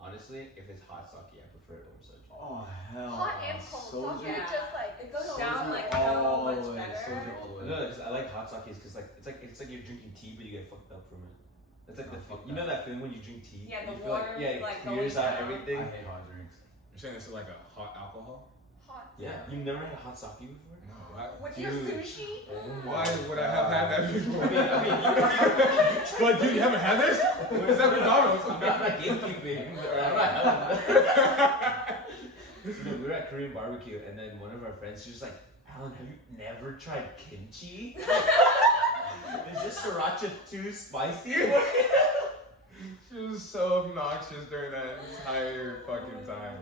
Honestly, if it's hot sake, I prefer it over soju. Oh hell. Hot and cold. Sake just like it goes down like so much better. Soju all the way. No, I like hot sake because it's like you're drinking tea, but you get fucked up from it. It's like you know that feeling when you drink tea. Yeah, the you feel water it clears out everything. I hate hot drinks. You're saying this is like a hot alcohol? Hot. Yeah, you've never had a hot sake before? No. With your sushi? Why would I have had that before? I mean, But dude, you haven't had this? What is that McDonald's? I'm not gatekeeping. So we were at Korean barbecue, and then one of our friends, she was like, Alan, have you never tried kimchi? Is this sriracha too spicy? She was so obnoxious during that entire fucking time.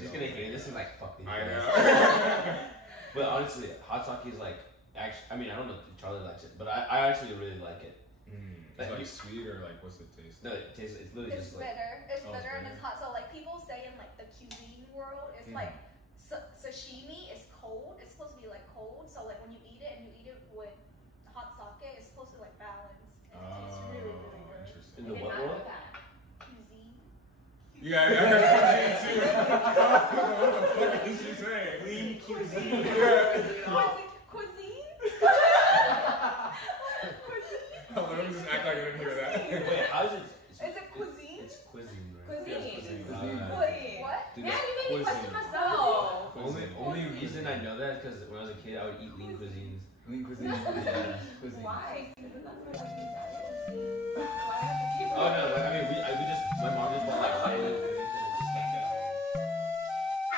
She's gonna hear this and like, fuck these guys. I know. But honestly, hot sake is like, actually, I mean, I don't know if Charlie likes it, but I actually really like it. It's like sweet or like, what's the taste? No, it tastes, it's literally just like... It's bitter and it's hot. So like people say in like the cuisine world, it's like sashimi is cold. It's supposed to be like cold. So like when you eat it and you eat it with hot sake, it's supposed to like balance. And it tastes really, really good. Interesting. In the what world? Cuisine. Yeah, I heard that too. What the fuck is she saying? Lean cuisine. Cuisine? Let me just act like I didn't hear that. Wait, how is it? Is it cuisine? It's cuisine, right? Cuisine. What? Dude, Yeah, you made me question cuisine. myself. Only reason I know that is because when I was a kid, I would eat lean cuisines. Lean cuisine. Cuisine. Why? Isn't that for like Oh no, like, I mean, we just, my mom just bought like high lean cuisines and it just like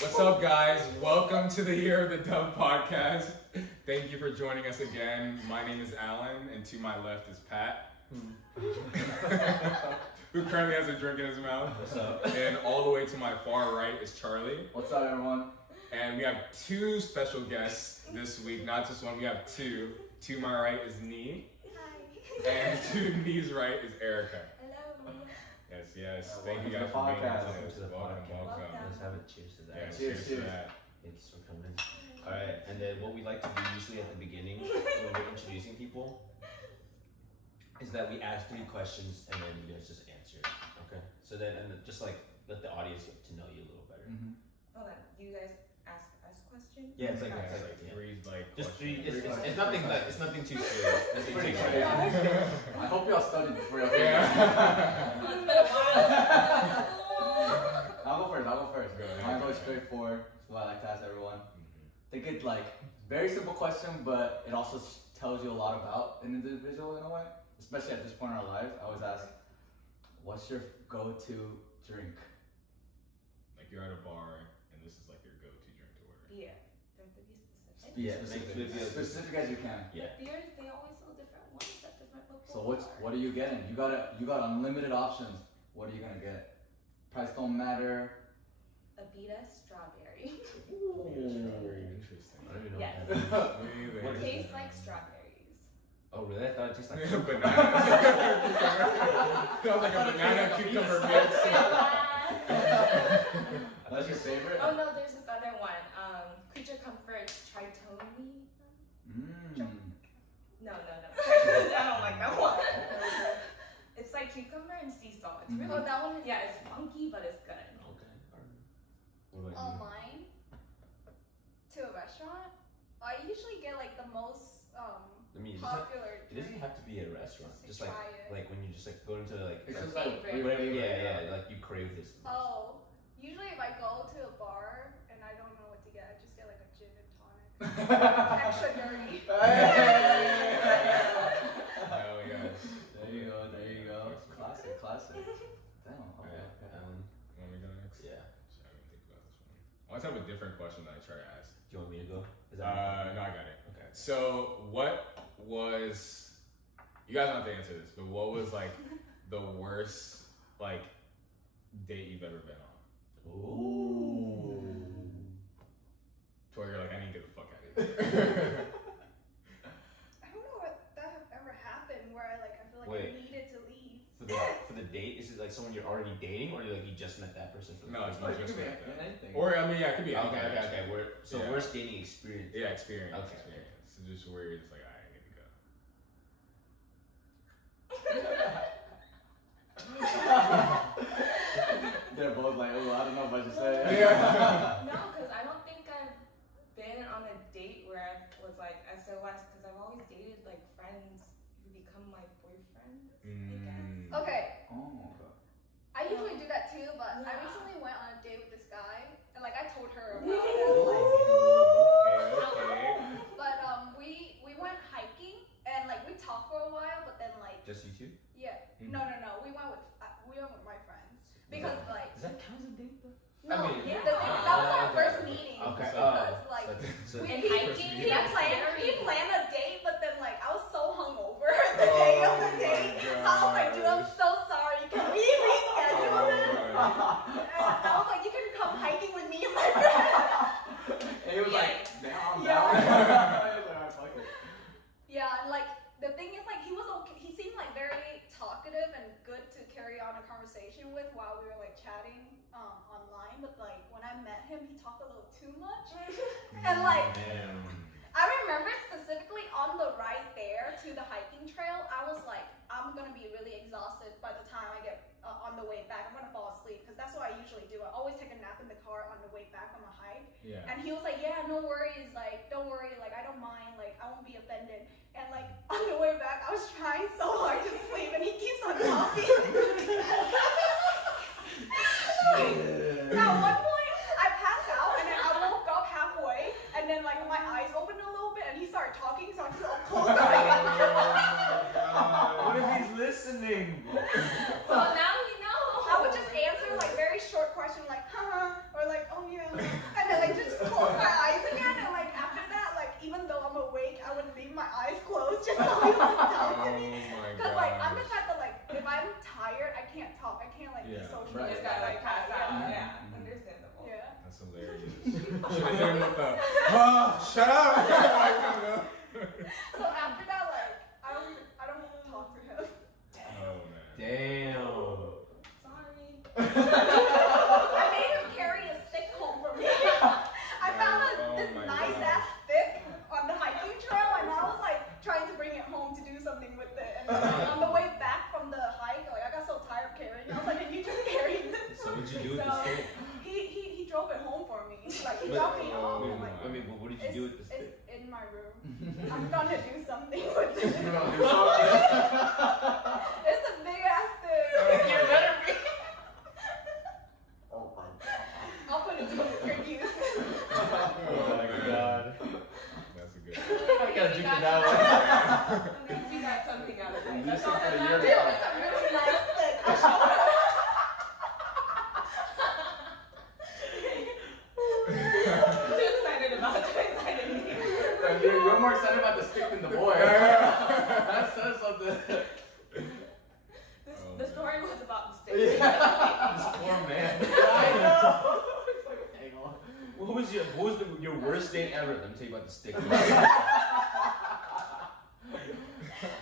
What's up, guys? Welcome to the Year of the Dove podcast. Thank you for joining us again. My name is Alan, and to my left is Pat, who currently has a drink in his mouth. What's up? And all the way to my far right is Charlie. What's up, everyone? And we have two special guests this week. Not just one, we have two. To my right is Nhi. Hi. And to Nhi's right is Erica. Hello. Yes. Thank you Welcome to guys the for being podcast. here. to the Welcome. Welcome. Let's have a cheers to that. Yeah, Cheers, cheers to cheers. that. Thanks for coming. Alright, and then what we like to do usually at the beginning when we're introducing people is that we ask 3 questions and then you guys just answer. Okay? So then, and just like let the audience get to know you a little better. Oh, that you guys ask us questions? Yeah, it's like, Yeah, it's it's like, like 3 like just 3, questions. it's nothing like, it's nothing too serious. Nothing Pretty too crazy. serious. I hope y'all studied before y'all came. Yeah. It's been a while. I'll go first. Go ahead. Mine's always straightforward. That's what I like to ask everyone. I think it's like very simple question, but it also tells you a lot about an individual in a way. Especially at this point in our lives, I always ask, "What's your go-to drink?" Like you're at a bar and this is like your go-to drink to order. Yeah. Do I have to be specific? Be Specific. specific as you can. Yeah. The beers, they always sell different ones at different local So what are you getting? You got unlimited options. What are you gonna get? Price don't matter. Abita strawberry. Very interesting. I don't even know Yes. what that is. It What is tastes it? like strawberries. Oh really? I thought it tasted like Banana. Sounds like a banana cucumber mix. That's your favorite? Oh no, there's this other one. Creature Comforts Tritone. No. I don't like that one. It's like cucumber and sea salt. It's really that one is it's funky, but it's good. Okay. What about you? online to a restaurant. I usually get like the most I mean, popular it doesn't drink. have to be a restaurant. Just to Just like try it. like when you just like go into like It's just Favorite. like whatever. favorite, Yeah, like you crave this. Oh, usually if I go to a bar and I don't know what to get, I just get like a gin and tonic. Extra dirty. Hell yes. There you go. Classic. Damn. Okay. Alan. Want me to go next? Yeah. Shit, I didn't think about this one. I always have a different question that I try to ask. Do you want me to go? Is No, I got it. Okay. So, what was, you guys don't have to answer this, but what was like the worst like date you've ever been on? Ooh. To where you're like, I need to get the fuck out of here. I don't know what that have ever happened where I feel like Wait. I needed to leave. For the date, is it like someone you're already dating, or like you just met that person for the No, first it's time? not just It could be like that. anything. Or I mean, yeah, it could be anything. Okay. actually. So Yeah. worst dating experience. Yeah, experience. Okay. Experience. So just where you're just like, I need to go. They're both like, oh, I don't know if I should say it. Yeah. No, because I don't think I've been on a date where I was like SOS, because I've always dated like friends who become my boyfriends, I guess. Okay, Oh, okay. I usually do that too, but I Yeah. recently went on a date with this guy, and like I told her about Ooh. it. Okay. But we went hiking, and like we talked for a while, but then like Just you two? yeah, Mhm. no, we went with my friends because like Does that count as a date though? no, I mean, that was our okay. first meeting. Okay. Because like So we And he hiking, he that's planned a date, but then like I was so hungover the day of the date, so I was like, dude, I'm so sorry. Can we reschedule this? And I was like, you can come hiking with me and my friends. And he was like, damn, I'm Yeah. down. He was like, alright, fuck it. Yeah, and like the thing is, like he was okay. He seemed like very talkative and good to carry on a conversation with while we were like chatting online. But like when I met him, he talked a little too much. And like Damn. I remember specifically on the ride there to the hiking trail, I was like, I'm gonna be really exhausted by the time I get on the way back. I'm gonna fall asleep because that's what I usually do. I always take a nap in the car on the way back from a hike. Yeah. And he was like, yeah, no worries, like, don't worry, like, I don't mind, like, I won't be offended. And like, on the way back, I was trying so hard to sleep, and he keeps on talking. At one point, I passed out, and then I woke up halfway, and then like my eyes opened a little bit, and he started talking, so I closed my eyes. What if he's listening? So now you know. I would just answer like very short questions, like, or like, oh yeah, and then like just close my eyes again, and like after that, like even though I'm awake, I would leave my eyes closed just so he wouldn't talk to me. Because like I'm the type that like if I'm tired, I can't talk, I can't like be Yeah. social. Right. You just gotta like pass out. Yeah. Yeah, understandable. Yeah. That's hilarious. Should have hit him with the, shut up! So after that, like I don't talk to him. Oh man. Damn. Sorry. I made him carry a stick home for me. I found this my nice God. ass stick on the hiking trail, and I was like trying to bring it home to do something with it. And then like, on the way back from the hike, like I got so tired of carrying it. I was like, can you just carry this? So what'd you do with So, the stick? He drove it home for me. Like he But- dropped me off. and, like, I mean, what did you do with the stick? It's in my room. I'm gonna do something with it. You're gonna do something? It's a big ass stick. You better be. Oh my god. I'll put it to good use. Oh my god. That's a good I gotta drink it that At least you got something out of it. That's all that Dude, matters. it's a really nice stick. I'll show it. Too excited about it. Too excited. You're more excited about the stick than the boy. That says something. The story was about the stick. Yeah. This poor man. I know. It's like, hang on. What was your worst date ever? Let me tell you about the stick.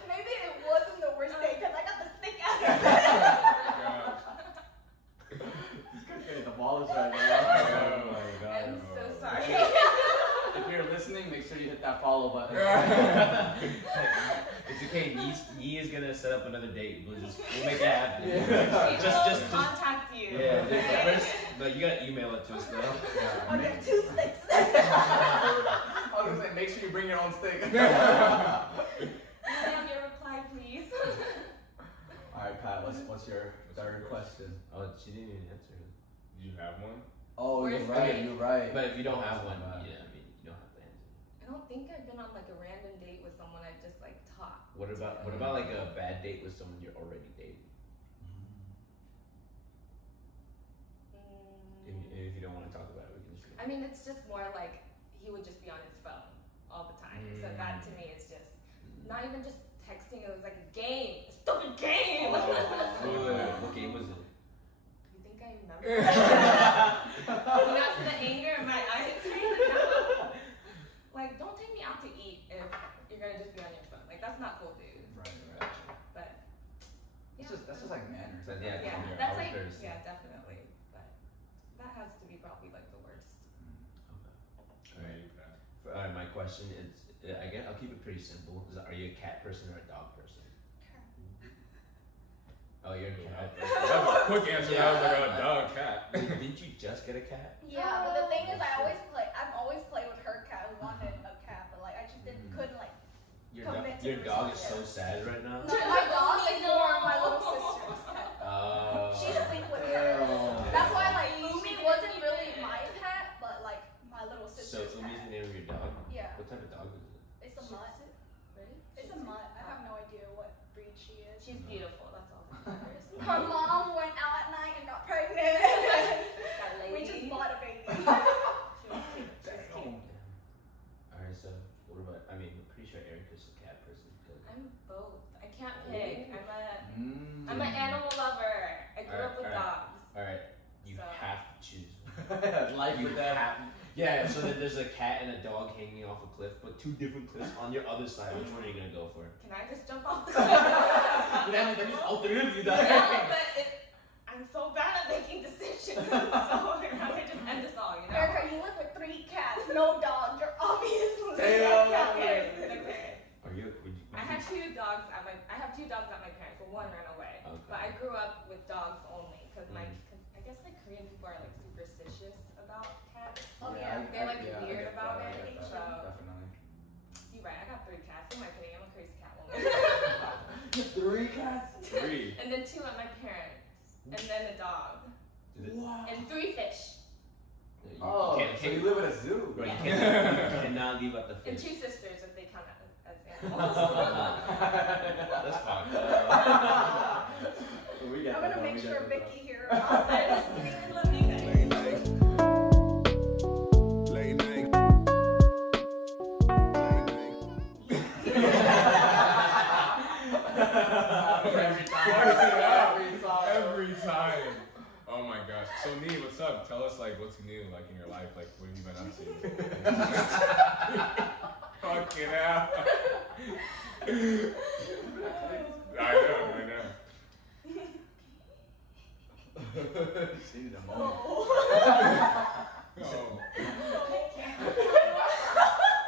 Maybe it wasn't the worst day because I got the stick out of it. This guy's getting demolished right now. Oh my god. I'm so sorry. If you're listening, make sure you hit that follow button. It's okay. Nhi is gonna set up another date. We'll make it happen. Yeah. We Just will contact you. yeah. But you gotta email it to us though. I'll get 2 sticks. I was gonna say, make sure you bring your own stick. Ma'am, your reply, please. Alright, Pat, what's your third question? Oh, she didn't even answer it. Did you have one? Oh, Where's you're right, the- you're right. But if you don't have one, Right. yeah, I mean, you don't have to answer. I don't think I've been on like a random date with someone I just like talked. What about like a bad date with someone you're already dating? If you don't want to talk about it, we can just. I mean, it's just more like he would just be on his phone all the time. So that to me is just not even just texting. It was like a game, a stupid game. What game was it? You think I remember? That's the anger in my eyes. Like, don't take me out to eat if you're gonna just be on your phone. Like, that's not cool, dude. Right. But That's just like manners. But yeah, Yeah. My question is, I guess I'll keep it pretty simple. Are you a cat person or a dog person? Oh, you're a cat. That was a quick answer. Yeah. I was like, oh, dog, cat. Didn't you just get a cat? Yeah, but the thing is, I've always played with her cat who wanted a cat, but like I just couldn't like. Your dog is so sad right now. No, my dog is more my little sister's cat. She sleeps with her. That's why like Lumi wasn't really my pet, but like my little sister's So Lumi's cat. the name of your dog? Yeah. What type of dog is it? It's a mutt. Really? It's a mutt. I have no idea what breed she is. She's beautiful. That's all that matters. Her mom went out at night and got pregnant. That lady. We just bought a baby. She was cute. She was cute. Alright, so what about? I mean, I'm pretty sure Erica's a cat person. I'm both. I can't pick. I'm an animal lover. I grew up with dogs. Alright, you So. have to choose. Life You with them. have. Yeah, so then there's a cat and a dog hanging off a cliff, but two different cliffs on your other side. Which one are you gonna go for? Can I just jump off the cliff? Then just all three of you die. Yeah, but I'm so bad at making decisions. So I'm gonna just end this all, you know? Erica, you live with 3 cats, no dogs. You're obviously Damn. a cat Okay, person. okay. Are you? I have two dogs at my parents, but one ran away. Okay. But I grew up with dogs only because I guess like Korean people are like superstitious about cats. Oh, yeah. They're like I weird get about that, I it. get that, So definitely. you're right. I got 3 cats. Who am I kidding? I'm a crazy cat woman. 3 cats? 3. And then 2 at my parents, and then a dog, Wow. and 3 fish, Oh, so you live at a zoo. Bro, you Yeah. cannot leave out the and fish. 2 sisters if they count as animals. That's fucked up. We get I'm that, gonna we make get sure that. Vicky hears about this. We love you guys. Late night. Late night. Every time. Oh my gosh. So Nhi, what's up? Tell us like what's new like in your life. Like what have you been up to? Fuck it out. I know. See the moment. Oh.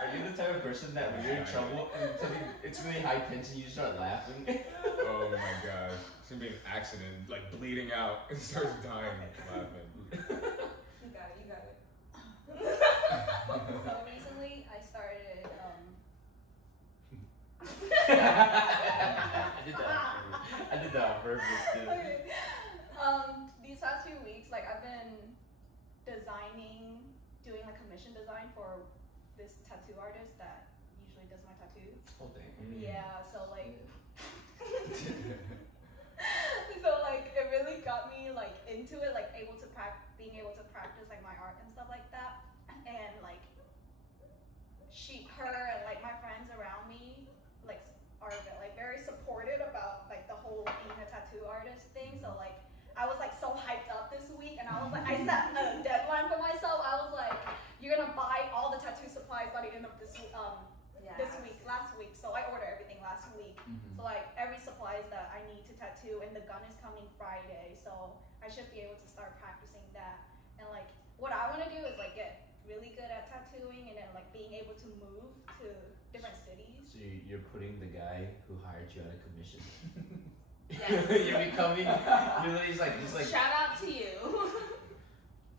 Are you the type of person that when you're in trouble and it's really high tension, you just start laughing? Oh my gosh. It's gonna be an accident, like bleeding out and starts dying laughing. You got it. So recently I started I did that on purpose too. okay. These past few weeks, like I've been doing like commission design for this tattoo artist that usually does my tattoos. Oh dang. Yeah, so like it really got me like into it, like being able to practice like my art and stuff like that. And like her and like my friends around me like are like very supportive about like the whole being a tattoo artist thing. So like I was like so hyped up this week, and I was like, I set a deadline for myself. I was like, you're gonna buy all the tattoo supplies by the end of this last week. So I ordered everything last week. So like every supplies that I need to tattoo, and the gun is coming Friday, so I should be able to start practicing that. And like what I want to do is like get really good at tattooing, and then like being able to move to different cities. So you're putting the guy who hired you out of commission. Yes. You're becoming. You're literally just like. Shout out to you.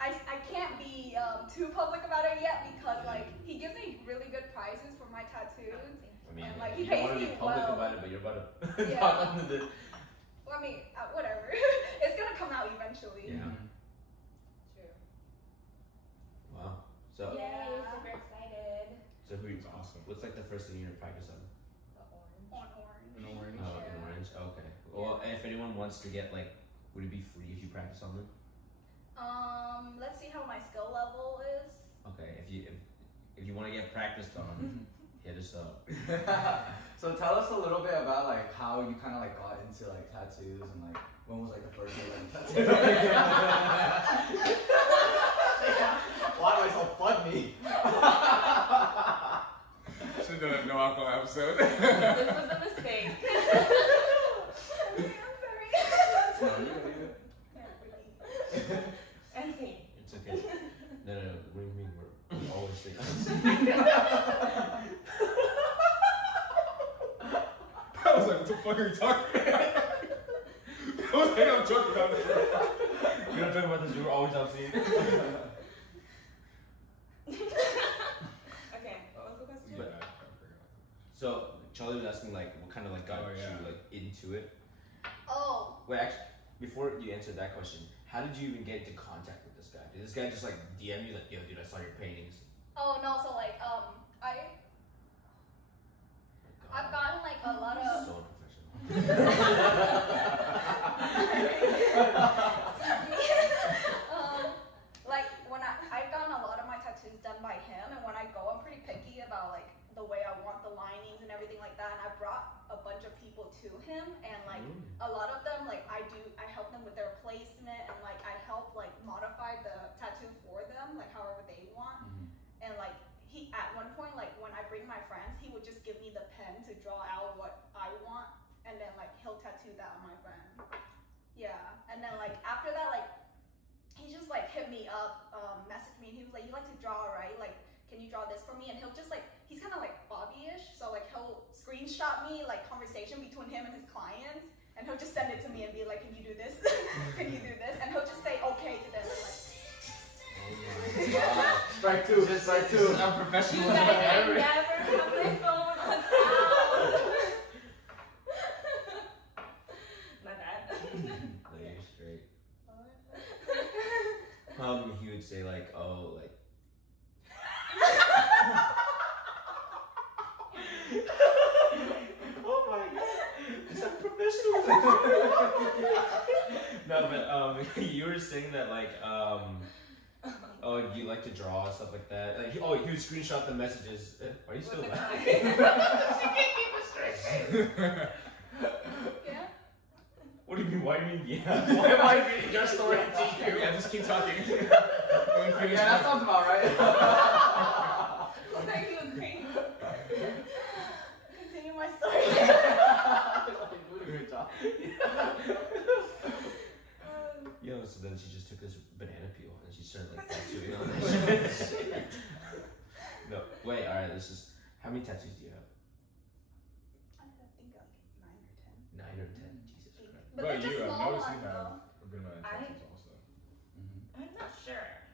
I can't be too public about it yet because like he gives me really good prices for my tattoos. I mean, And, like, you he don't want to pays be me public well. about it, but you're about to Yeah. talk under the. Well, I mean, whatever. It's gonna come out eventually. Yeah. True. Wow. So. Yeah. Yay, super excited. So who? That's awesome. What's like the first thing you're gonna practice on? The orange. On orange. An orange. Oh, an orange. Okay. Well, and if anyone wants to get like, would it be free if you practice on them? Let's see how my skill level is. Okay. If you want to get practiced on, hit us up. So tell us a little bit about like how you kind of like got into like tattoos, and like when was like the first day like tattoo? Why am I so funny? Should have done a no alcohol episode. This was a mistake. Okay, I'm sorry. No, you can leave it. Can't breathe. And see. It's okay. No. What do you mean? We're always saying. I was like, what the fuck are you talking about? I was like, I'm joking about this. We don't talk about this. We were always out seeing. Okay, what was the question? But, So Charlie was asking like, what kind of like got Oh, yeah. you like into it? Oh, Wait, actually, before you answer that question, how did you even get into contact with this guy? Did this guy just like DM you like, yo, dude, I saw your paintings? oh no. So like, I've gotten like a lot of. So unprofessional. Like when I've gotten a lot of my tattoos done by him, and when I go, I'm pretty picky about like the way I want the linings and everything like that. And I brought a bunch of people to him, and like a lot of them, like I help them with their placement, and like I help like modify the tattoo for them, like however they want. And like he, at one point, like when I bring my friends, he would just give me the pen to draw out what I want, and then like he'll tattoo that on my friend. Yeah, and then like after that, like he just like hit me up, messaged me, and he was like, "You like to draw, right? Like, can you draw this for me?" And he'll just like, he's kind of like Bobby-ish, so like he'll screenshot me like conversation between him and his clients, and he'll just send it to me and be like, "Can you do this? Can you do this?" And he'll just say okay to them. And, like, Strike two. Strike two. I'm professional. You guys, I never have my phone on sound. My bad. You're straight. He would say like, oh, like. Oh my god, is that professional? No, but you were saying that like oh, you like to draw and stuff like that. Like, he would screenshot the messages. Are you still laughing? She can't keep a straight face. yeah. What do you mean? Why do you mean? Yeah. Why am I reading your story to you? Yeah, just keep talking. Yeah, that sounds about right. Look like you agree. Continue my story. Good job. Yo, so then she just took this banana peel and she started like tattooing on that shit. No, wait, alright, this is. How many tattoos do you have? I think like 9 or 10. 9 or 10? Jesus Christ. But Well, they're just you, I've small noticed ones you have though. a good amount of tattoos also. I'm not sure.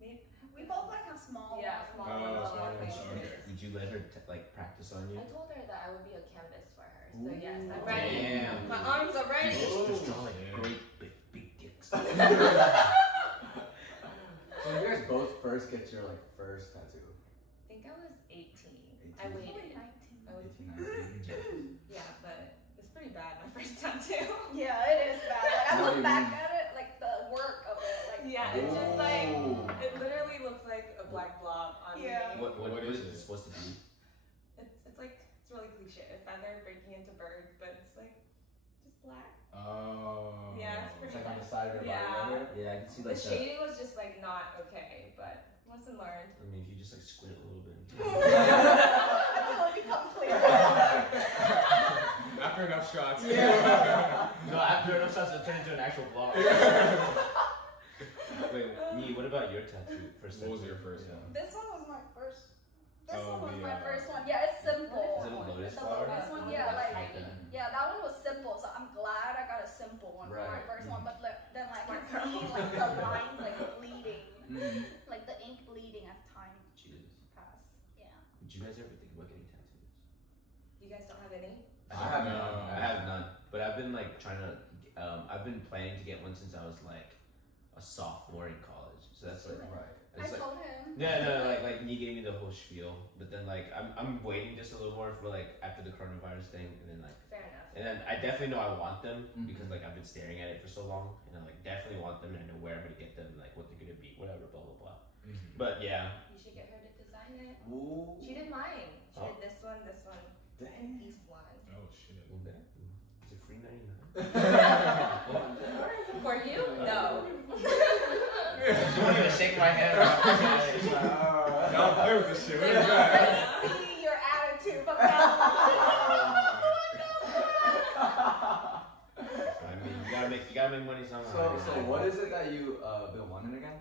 Maybe. We both like have small Yeah, ones. small Oh, ones. small ones, Okay. okay. Did you let her like practice on you? I told her that I would be a canvas for her. So Ooh, yes, I'm ready. damn. My arms are ready. Just draw like Yeah. great big dicks. So you guys both first get your like first tattoo. I think I was 18. 18. I Probably waited. 19. I was, 18, 19. yeah, but it's pretty bad. My first tattoo. Yeah, it is bad. Like, I What do look you back mean? at it, like the work of it. Like, Yeah, it's just like Ooh. it literally looks like a black blob on Yeah. me. What What is is it it? supposed to be? It's like it's really cliche. It's either breaking into birds, but it's like just black. Oh. Yeah, it's It's pretty like on the bad. side of your Yeah. body, right? Yeah, I can see The like that. shading was just like not okay, but lesson learned. I mean, if you just like squint a little bit. until it becomes clear. After enough shots. No, after enough shots, it turned into an actual block. Wait, Nhi, what about your tattoo? First What was tattoo? your first Yeah. one? This one was my first. This Oh, one was the, my first one. Yeah, it's simple. Is it a lotus The flower? lotus one, yeah, like Okay. yeah, that one was simple. So I'm glad I got a simple one for my Right. first one. But like, then like I Smart can see girl. like the lines like bleeding, Mhm. like the ink bleeding as time Jesus. passed. Yeah. Would you guys ever think about getting tattoos? You guys don't have any? I have No. none. I have none, but I've been like trying to. I've been planning to get one since I was like a sophomore in college. So that's like. Right. I It's like told him. no, like Nhi gave me the whole spiel, but then like I'm waiting just a little more for like after the coronavirus thing, and then like. Fair enough. And then I definitely know I want them Mhm. because like I've been staring at it for so long, and I like definitely want them, and I know where I'm gonna get them, like what they're gonna be, whatever, blah blah blah. Mhm. But yeah, You should get her to design it. Ooh. She did mine. She Oh. did this one, Dang. and this one. Oh shit. well, that is it free 99? For you? No. She won't even shake my hand. Don't play with this shit. What is that? Let me see your attitude from now I mean, you gotta make money somehow. So what is it that you been wanting again?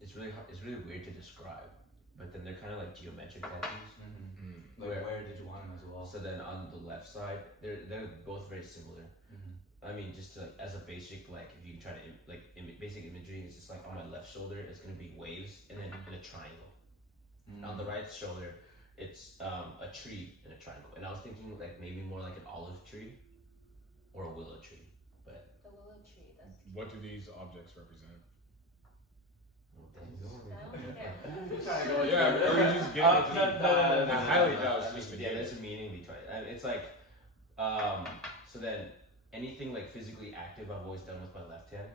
It's really hard, it's really weird to describe but then they're kind of like geometric tattoos. Like where did you want them as well? So then on the left side, they're both very similar. I mean, just to, like, as a basic, like if you try to basic imagery, it's just like on my left shoulder, it's gonna be waves and then in a triangle. On the right shoulder, it's a tree in a triangle. And I was thinking like maybe more like an olive tree or a willow tree. But The willow tree. That's What do these objects represent? Yeah, or you just get it. No, I highly doubt it's just a yeah, game. there's a meaning behind it. And it's like, so then anything like physically active I've always done with my left hand,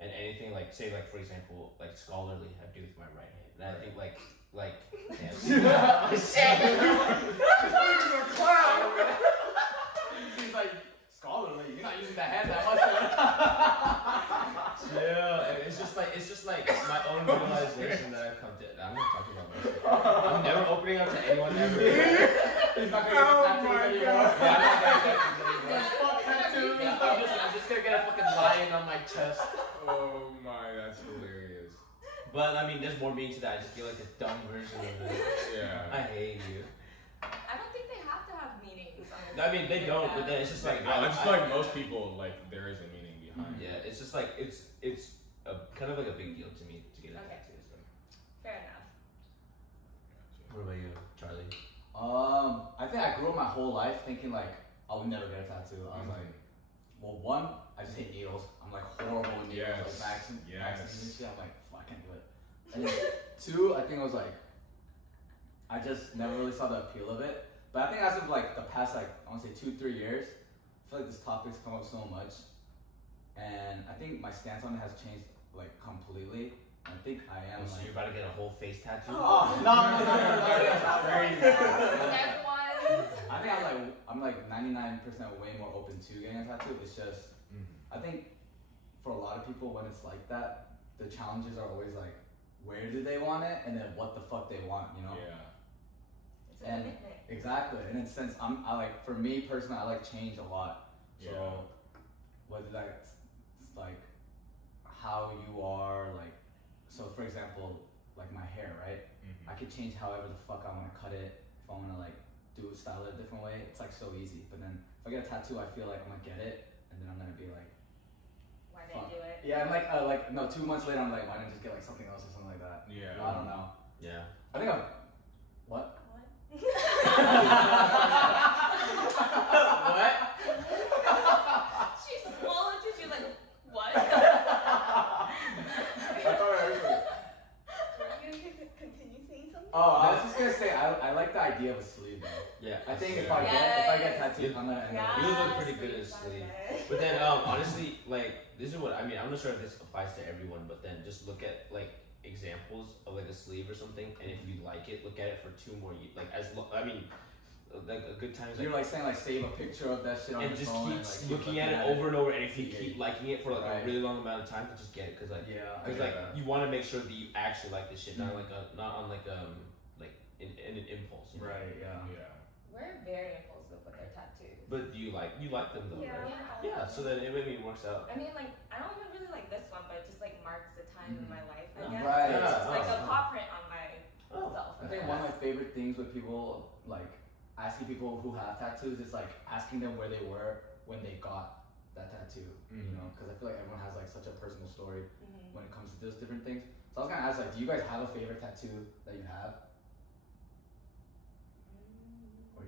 and anything like, say like for example, like scholarly I do with my right hand. And I think like She's like scholarly. You're not using that hand that much. Yeah, it's just like my own realization that I've come to. I'm not talking about myself. I'm never opening up to anyone ever. He's not gonna get tattoos anymore. Yeah, I'm not gonna get tattoos anymore. Yeah, I'm just gonna get a fucking lion on my chest. Oh my, that's hilarious. But I mean, there's more meaning to that. I just feel like a dumb version of it. Yeah. I hate you. I don't think they have to have meanings. Honestly. I mean, they don't, but then it's just like, No, I just feel like most people, like, there is a meaning behind it. yeah, it's just like it's a kind of like a big deal to me to get a Okay. tattoo. So. Fair enough. What about you, Charlie? I think I grew up my whole life thinking like I would never get a tattoo. I was like, well, one, I just hate needles. I'm like horrible with needles, Yes. like vaccines Yes. and shit. I'm like, fuck, I can't do it. And then two, I think I was like, I just never really saw the appeal of it. But I think as of like the past, like I want to say 2-3 years, I feel like this topic's come up so much, and I think my stance on it has changed like completely. I think I am. So like, you're about to get a whole face tattoo? oh no! neck ones. I think I'm like 99% way more open to getting a tattoo. It's just I think for a lot of people when it's like that, the challenges are always like, where do they want it, and then what the fuck they want, you know? Yeah. It's a And commitment. exactly, and since I like, for me personally, I like change a lot. So Yeah. whether that's like how you are, like, so for example, like my hair, right? I could change however the fuck I want to cut it. If I want to like style it a different way, it's like so easy. But then if I get a tattoo, I feel like I'm gonna get it, and then I'm gonna be like, Why didn't do it? yeah, and like no, 2 months later, I'm like, why didn't I just get like something else or something like that? Yeah. I don't know. Yeah. I think I'm what? What? What? She swallowed you. She's like, what? I thought I heard it. You can continue saying something. Oh, I was just gonna say I like the idea of a sleeve though. Yeah. I think yeah. if I get tattooed, I'm gonna end up. You look pretty good in a sleeve. But then, honestly, like, this is what I mean. I'm not sure if this applies to everyone, but then just look at like examples of like a sleeve or something, and if you like it, look at it for 2 more years. Like, I mean, like a good time is You're like saying like save a picture of that shit on and your just phone keep and like looking at it over and over. And if you keep liking it for like a really long amount of time, then just get it, cause like you want to make sure that you actually like this shit, not like not on like in an impulse. You know? Right. Yeah. Yeah. We're very impulsive with our tattoos. But you like them though, Yeah. right? Yeah. So then it maybe works out. I mean, like, I don't even really like this one, but it just like marks the time in my life, I guess. Right. It's just like Yeah. a paw print on myself. I think one of my favorite things with people like asking people who have tattoos is like asking them where they were when they got that tattoo. You know, because I feel like everyone has like such a personal story when it comes to those different things. So I was gonna ask like, do you guys have a favorite tattoo that you have? Or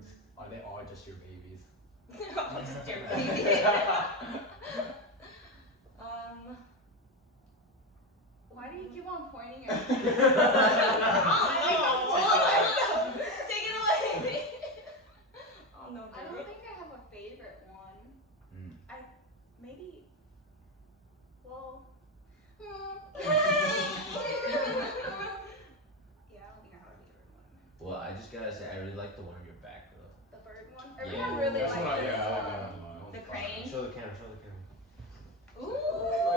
are they all just your babies? Oh, just your baby. Why do you keep on pointing at me? Take it away. Oh no, I don't think I have a favorite one. Maybe. Well. Yeah, I don't think I have a favorite one. Well, I just gotta say, I really like the one on your back, though. The bird one. Yeah. Everyone really That's likes what this I like one. that one a lot. The crane. Show the camera. Show the camera. Ooh.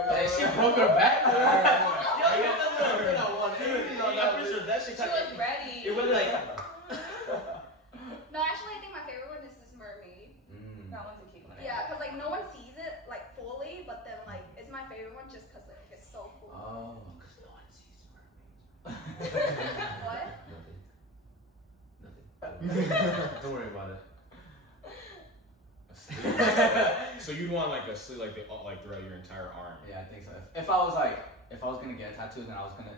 Hey, she broke her back. Yo, That shit she was ready. It was like. No, actually, I think my favorite one is this mermaid. That one's a cute one. Yeah, cause like no one sees it like fully, but then like it's my favorite one just cause like it's so cool. Oh. Because no one sees mermaids. What? No Don't worry about it. A sleeve. So you'd want like a sleeve like throughout your entire arm. Yeah, I think so. If I was gonna get a tattoo, then I was gonna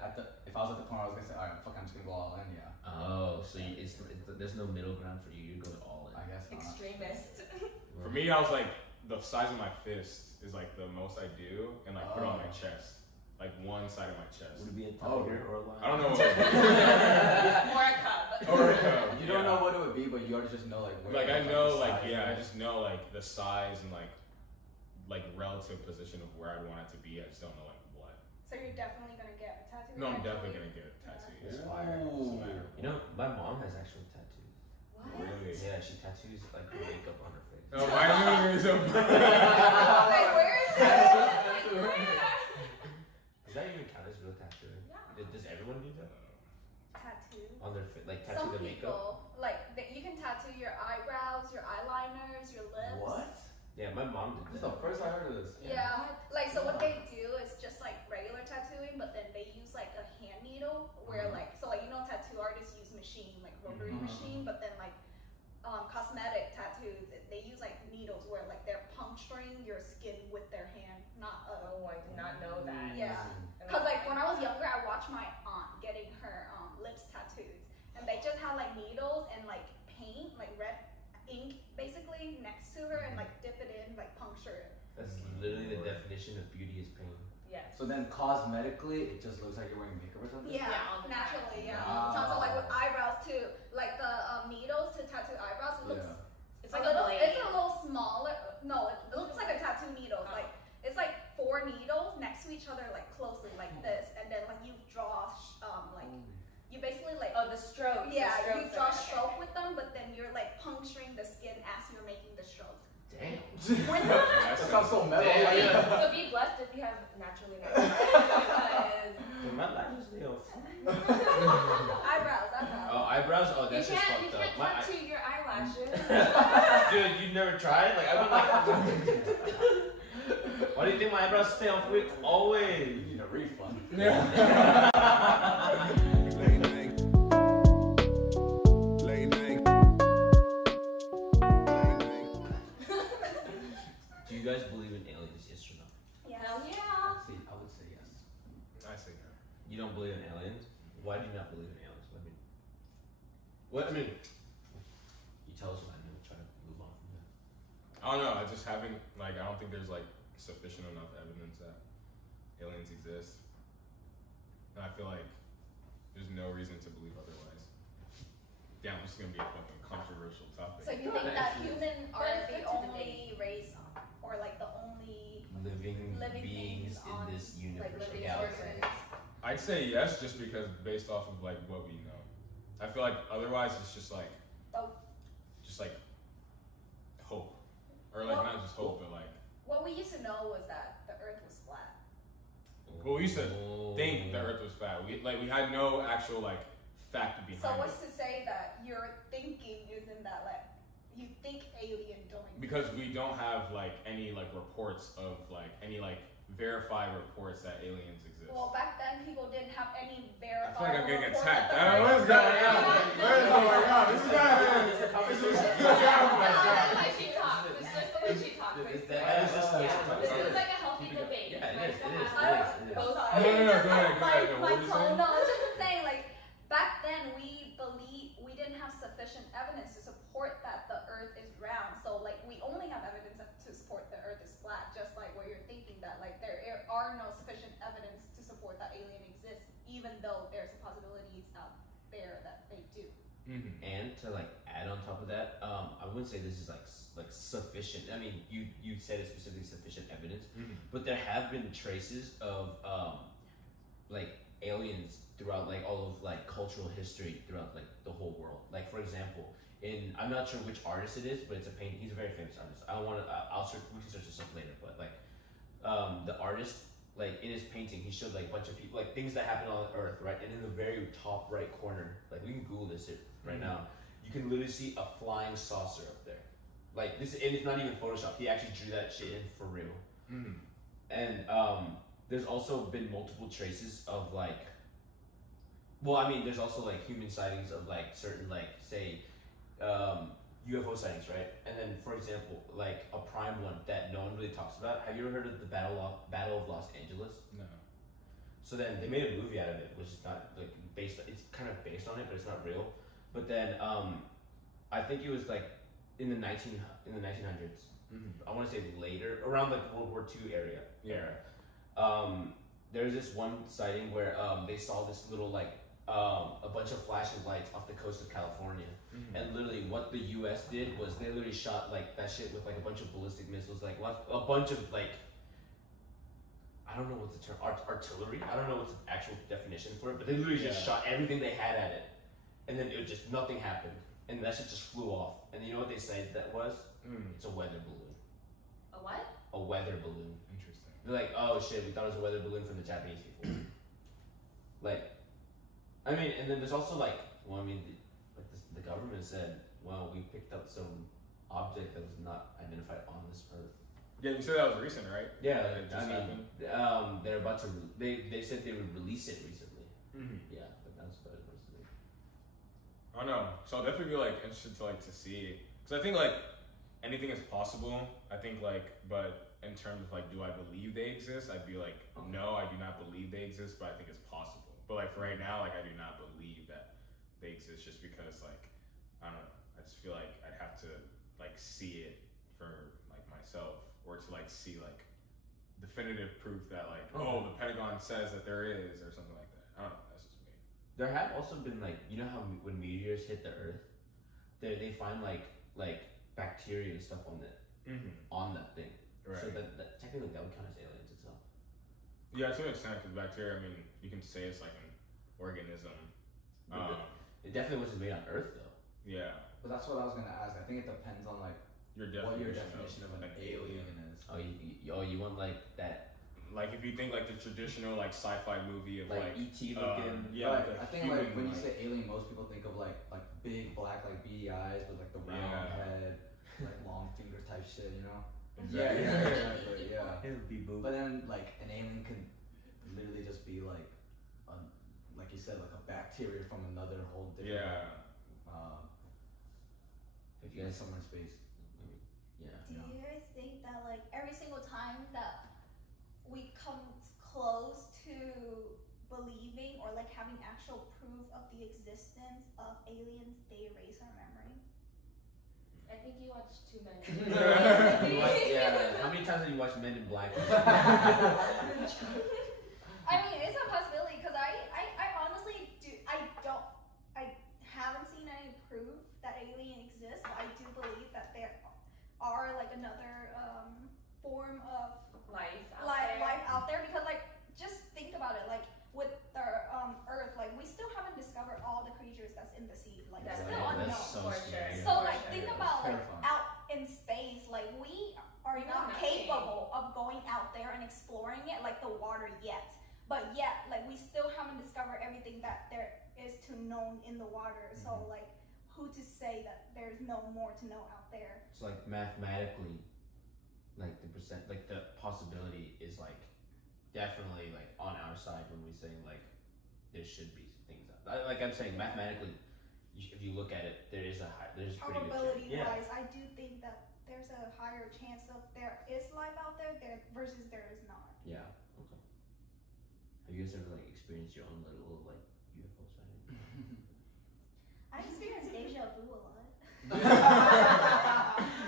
if I was at the point where I was gonna say, all right, fuck, I'm just gonna go all in. Yeah. Oh, so there's no middle ground for you. You're going all in. I guess not. Extremist. For me, I was like the size of my fist is like the most I do, and like put it on my chest, like one side of my chest. Would it be a tiger or a lion? I don't know what it would be. Or a cup. Or a cup. You don't know what it would be, but you already just know like. Where Like I the know, size, like yeah, I right? just know like the size and like relative position of where I'd want it to be. I just don't know like what. So you're definitely gonna get a tattoo? No, I'm eventually? definitely gonna get a tattoo. It's Yeah. fire. No matter You know, my mom has actual tattoos. What? Really? Yeah, she tattoos like her makeup on her face. No, my New Year's a Like, where is it? Like, where? Does that even count as real tattooing? Yeah. Does everyone do that? Tattoo? On their face, like tattoo Some the makeup? people, like, you can tattoo your eyebrows, your eyeliners, your lips. What? Yeah, my mom did This is that. the first I heard of this. Yeah, like so what they do is just like regular tattooing, but then they use like a hand needle where like so like you know tattoo artists use machine like rotary machine, but then like cosmetic tattoos they use like needles where like they're puncturing your skin with their hand, not Oh, I did not know that. yeah. Cause like when I was younger, I watched my aunt getting her lips tattooed, and they just had like needles and like paint, like red ink basically next to her, and like dip it in, like puncture it. That's literally the definition of beauty is pain. Yes. So then cosmetically, it just looks like you're wearing makeup or something? Yeah, Yeah, all the time. naturally, yeah. Wow. So like with eyebrows too, like the needles to tattoo eyebrows, it looks It's a like little, a blade. it's a little smaller. No, it looks like a tattoo needle. It's like it's like 4 needles next to each other, like closely, like this, and then like you draw, like you basically like. Oh, the stroke. Yeah, the you strokes draw are- okay. stroke with them, but then you're like puncturing the skin as you're making the stroke. Damn. That sounds so metal. Damn. Yeah. So be blessed if you have naturally nice hair, Dude, my lashes, they all Eyebrows. Oh, eyebrows? Oh, because that's you just can't fucked up. tattoo your eyelashes. Dude, you never tried? Like, I've been like. Why do you think my eyebrows stay on fleek always? You need a refund. Late night. Late night. Late night. Do you guys believe in aliens? Yes or no? Yes. Hell yeah. See, I would say yes. I say no. You don't believe in aliens? Why do you not believe in aliens? What I mean, you tell us when, and we'll try to move on from there. I don't know. I just haven't I don't think there's like sufficient enough evidence that aliens exist, and I feel like there's no reason to believe otherwise. Damn, this is gonna be a fucking controversial topic. So you think that humans But are it's the good to only race, or like the only Living beings beings in on this universe, like living galaxy. organisms? I'd say yes, just because based off of like what we know. I feel like otherwise it's just like, Oh. just like hope, or like Well- not just hope, but like. What we used to know was that the Earth was flat. Well, we used to Oh. think the Earth was fat. We had no actual like fact behind So it. what's to say that your thinking isn't that like you think alien don't exist? Because we don't have like any like reports of like any like verified reports that aliens exist. Well, back then people didn't have any I feel verified. like I'm getting reports attacked. that the What's Earth going was on? flat. What is going on? This is not. This is That's how she talks. It's just the way she talks. That Like, is just yeah. like- This is like a healthy debate. Yeah, it Like is, to it is, have it is, it is. both I'm sides. sorry. No, Just go ahead, like go ahead. No, my what were you tone. saying? No, I was just saying like back then we didn't have sufficient evidence to support that the Earth is round. So like we only have evidence to support the Earth is flat. Just like what you're thinking that like there are no sufficient evidence to support that alien exists, even though there's possibilities out there that they do. Mm-hmm. And to like add on top of that, I wouldn't say this is like sufficient. I mean, you said it specifically sufficient evidence, Mm-hmm. but there have been traces of like aliens throughout like all of like cultural history throughout like the whole world. Like for example, I'm not sure which artist it is, but it's a painting. He's a very famous artist. I don't want to. We can search this up later. But like the artist, like in his painting, he showed like a bunch of people, like things that happen on Earth, right? And in the very top right corner, like we can Google this right now, you can literally see a flying saucer up there. Like this, and it's not even Photoshop. He actually drew that shit in for real. Mm-hmm. And there's also been multiple traces of like, well, I mean, there's also like human sightings of like certain like say UFO sightings, right? And then, for example, like a prime one that no one really talks about. Have you ever heard of the Battle of Los Angeles? No. So then they made a movie out of it, which is not like based. It's kind of based on it, but it's not real. But then I think it was like in the 1900s. I want to say later, around like World War II era. There's this one sighting where they saw this little like a bunch of flashing lights off the coast of California, and literally what the U.S. did was they literally shot like that shit with like a bunch of ballistic missiles, like a bunch of like. I don't know what's the term, artillery. I don't know what's the actual definition for it, but they literally just shot everything they had at it, and then it just nothing happened, and that shit just flew off. And you know what they said that was? It's a weather balloon. A what? A weather balloon. Interesting. They're like, oh shit, we thought it was a weather balloon from the Japanese people. Like, I mean, and then there's also like, well, I mean, the government said, well, we picked up some object that was not identified on this earth. Yeah, you said that was recent, right? Yeah, It just happened. They're about to. They said they would release it recently. Yeah, but that's what it was. I don't know. So I'll definitely be like interested to see, because I think like anything is possible. I think like, but in terms of like, do I believe they exist? I'd be like, no, I do not believe they exist, but I think it's possible. But like for right now, like I do not believe that they exist, just because like I don't know. I just feel like I'd have to like see it for like myself. Or to like see like definitive proof that like the Pentagon says that there is, or something like that. I don't know. That's just me. There have also been like, you know how when meteors hit the Earth, they find like bacteria and stuff on that thing. Right. So that technically that would count as aliens itself. Yeah, to an extent, because bacteria, I mean, you can say it's like an organism. It definitely wasn't made on Earth though. Yeah. But that's what I was gonna ask. I think it depends on like what your definition of an alien is. Oh, you want like that? Like if you think like the traditional like sci-fi movie of like ET looking. Yeah, like I think like when you say alien, most people think of like big black like beady eyes with like the round head, like long finger type shit, you know? Exactly. Yeah. It would be boo. But then like an alien could literally just be like you said, like a bacteria from another whole different. If you guys somewhere in space. Do you guys think that like every single time that we come close to believing or like having actual proof of the existence of aliens, they erase our memory? I think you watched too many. How many times have you watched Men in Black? I mean, it's a possibility because I honestly I haven't seen any proof that alien exists, but I do believe that there are like another form of life out there because like just think about it, like with the Earth, like we still haven't discovered all the creatures that's in the sea, like that's still unknown. So scary. So like think about like out in space, like we are not capable of going out there and exploring it like the water yet. But yet, like we still haven't discovered everything that there is to know in the water. So like who to say that there's no more to know out there? It's like mathematically, like the possibility is like definitely like on our side when we say like there should be things like I'm saying mathematically, if you look at it, there's pretty probability good chance. Wise, I do think that there's a higher chance of there is life out there versus there is not. Yeah. Okay. Have you guys ever like experienced your own little like UFO sighting? I experienced deja vu a lot.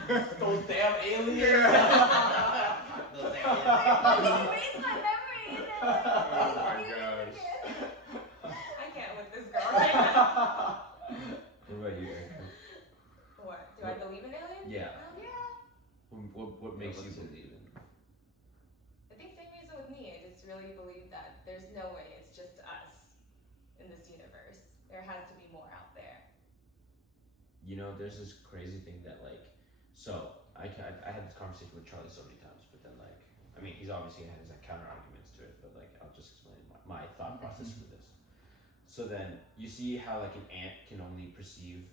Those damn aliens. Those damn aliens. Erase my memory and then like, Oh my gosh. I can't with this girl right now. What about you, Erica? What? Do I believe in aliens? Yeah. Yeah. What makes you believe in? I think same reason with me. I just really believe that there's no way it's just us in this universe. There has to be more out there. You know, there's this crazy thing that like, so I had this conversation with Charlie so many times, but then like, I mean, he's obviously has like counter arguments to it, but like, I'll just explain my thought process for this. So then you see how like an ant can only perceive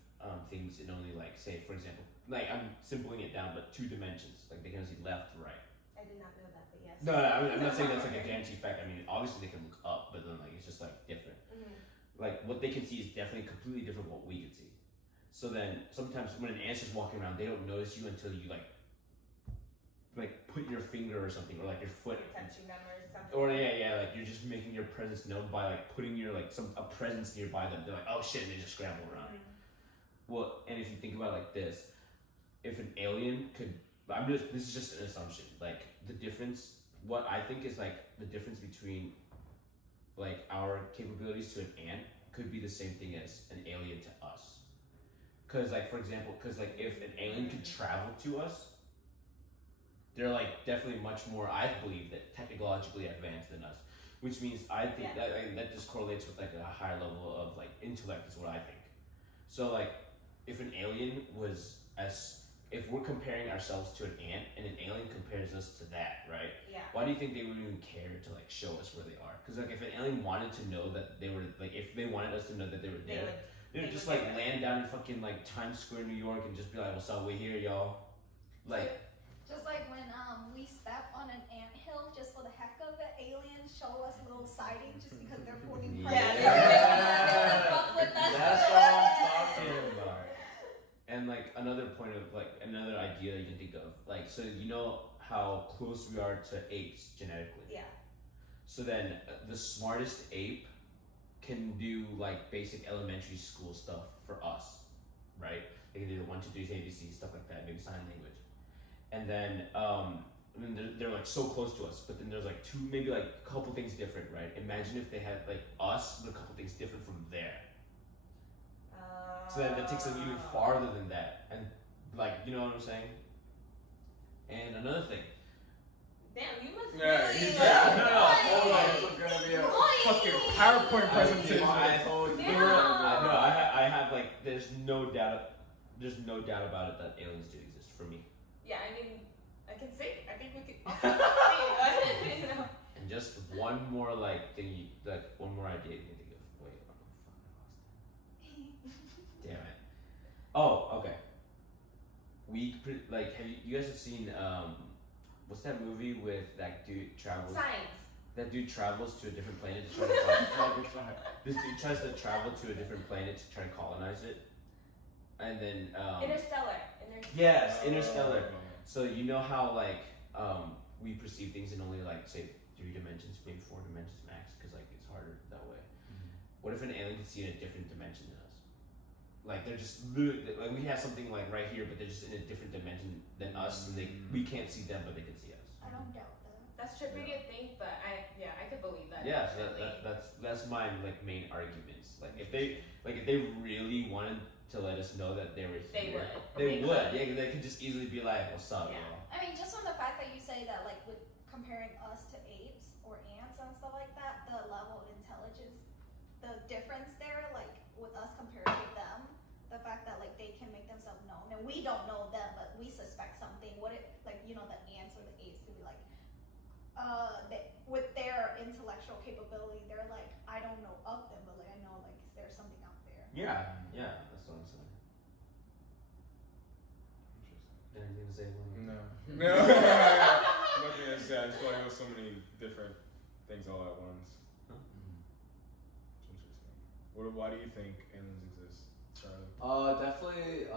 things in only like, say for example, like I'm simpling it down, but 2 dimensions. Like they can see left to right. I did not know that, but yes. No, I'm not saying that's like a guaranteed fact. I mean, obviously they can look up, but then like it's just like different. Like what they can see is definitely completely different from what we can see. So then sometimes when an ant's just walking around, they don't notice you until you like put your finger or something, or like your foot. You're touching them or something. Or yeah, like you're just making your presence known by like putting your like a presence nearby them. They're like, oh shit, and they just scramble around. Well, and if you think about it like this, if an alien could, this is just an assumption. Like the difference, what I think is like the difference between like our capabilities to an ant could be the same thing as an alien to us. Cause like for example, if an alien could travel to us, they're like definitely much more, I believe, that technologically advanced than us, which means I think that just correlates with like a higher level of like intellect is what I think. So like if an alien was if we're comparing ourselves to an ant and an alien compares us to that, right? Yeah. Why do you think they would even care to like show us where they are? Because like if an alien wanted to know that they were like, if they wanted us to know that they were there, they would just like land down in fucking like Times Square, New York, and just be like, "What's up? We're here, y'all." Like. Just like when we step on an anthill just for the heck of it, aliens show us a little sighting just because they're pulling prey. That's what I'm talking about. And like another point of like another idea that you can think of, like so you know how close we are to apes genetically. Yeah. So then the smartest ape can do like basic elementary school stuff for us, right? They can do the 1, 2, 3, ABC, stuff like that, maybe sign language. And then, I mean, they're like so close to us, but then there's like maybe like a couple things different, right? Imagine if they had like us, but a couple things different from there. So that takes them even farther than that. And like, you know what I'm saying? And another thing. Damn, you must really hold on. This is gonna be a fucking PowerPoint presentation. I have like, there's no doubt about it that aliens do exist for me. Yeah, I mean, I can see. I think we could see, you know. And just one more like thing, one more idea you can think of. Wait, damn it. Oh, okay. Have you guys have seen what's that movie with that dude travels? Science. That dude travels to a different planet to try to this dude tries to travel to a different planet to try to colonize it, and then Interstellar. Yes, Interstellar. So you know how like we perceive things in only like say 3 dimensions, maybe 4 dimensions max, because like it's harder that way. What if an alien could see in a different dimension than us? Like they're just like we have something like right here, but they're just in a different dimension than us, and we can't see them, but they can see us. I don't doubt that. That's trippy to think, but I could believe that. Yeah, so that's my like main arguments. Like if they really wanted to let us know that they were here, they would. Yeah, they could just easily be like, "What's up, Yeah. y'all?" I mean, just from the fact that you say that, like, with comparing us to apes or ants and stuff like that, the level of intelligence, the difference there, like, with us compared to them, the fact that, like, they can make themselves known, and we don't know them, but we suspect something. What it, like, you know, the ants or the apes could be like, with their intellectual capability, they're like, I don't know of them, but, like, I know, like, there's something out there. Yeah, that's what I'm saying. Anything to say? No. Nothing to say. I just feel like there's so many different things all at once. Huh? It's interesting. Why do you think aliens exist, Charlie? Definitely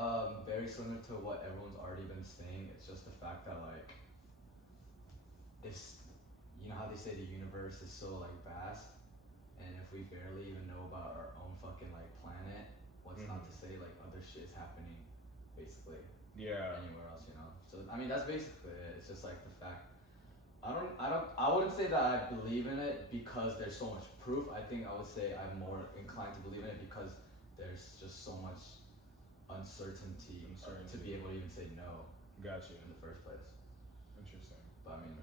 very similar to what everyone's already been saying. It's just the fact that like it's, you know how they say the universe is so like vast, and if we barely even know about our own fucking like planet, what's not to say like other shit is happening basically anywhere else, you know? So I mean that's basically it. It's just like the fact I wouldn't say that I believe in it because there's so much proof. I think I would say I'm more inclined to believe in it because there's just so much uncertainty. To be able to even say no. Got you. In the first place. Interesting. But I mean,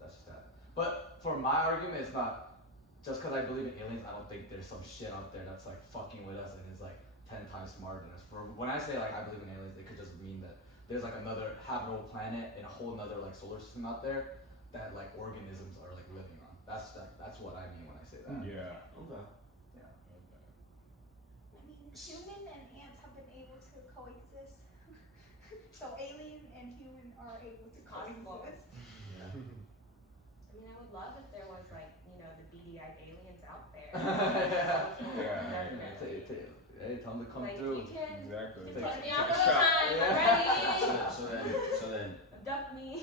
that's just that. But for my argument, it's not just because I believe in aliens. I don't think there's some shit out there that's like fucking with us and is like 10 times smarter than us. For when I say like I believe in aliens, it could just mean that there's like another habitable planet in a whole another like solar system out there that like organisms are like living on. That's what I mean when I say that. Yeah. Okay. Yeah. Okay. I mean, human and ants have been able to coexist. So alien and human are able to coexist. Yeah. I mean, I would love if there was like, you know, the beady-eyed aliens out there. Yeah. Definitely. Hey, tell them to come like, through. You can Exactly. take Take- me take out a all the shot. time. Yeah. I'm ready. So then, Abduct me.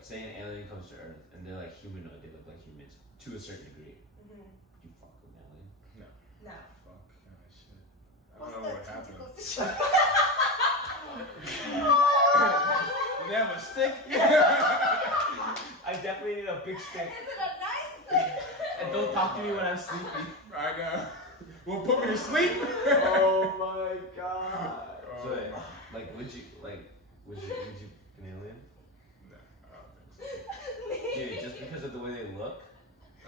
say an alien comes to Earth and they're like humanoid, they look like humans to a certain degree. You fuck with an alien. No. Fuck kind of shit. I What's don't know that what happened. tentacle situation? Do they have a stick? I definitely need a big stick. Is it a nice thing? And don't talk to me when I'm sleepy. I know. Will put me to sleep. Oh my god. So, like, would you an alien? No, I don't think so. Dude, just because of the way they look?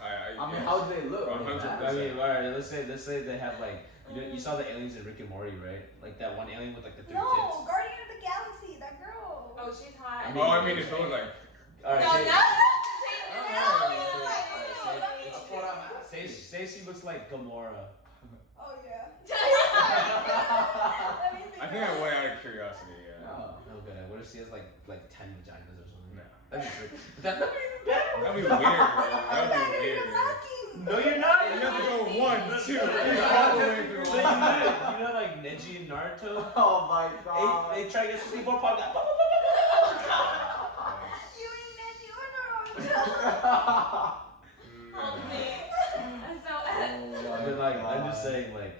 I mean, how do they look? 100%. I mean, alright, let's say they have like, you saw the aliens in Rick and Morty, right? Like that one alien with like the 3 No, tits. Guardian of the Galaxy, that girl. Oh, she's hot. I mean, if it was like, Alright, No, say, that's say she looks like Gamora. Oh yeah. I think I went out of curiosity. Yeah. No. Okay, what if she has like 10 vaginas or something? No. That'd be tricky. That'd be better. That'd be weird. That'd be weird. No, you're not. You have to go 1, 2, 3, all the way through. You know, like Neji and Naruto? Oh my god. They try to get sleep on podcast. You ain't Neji or Naruto. Help me. I'm so But like, I'm just saying, like,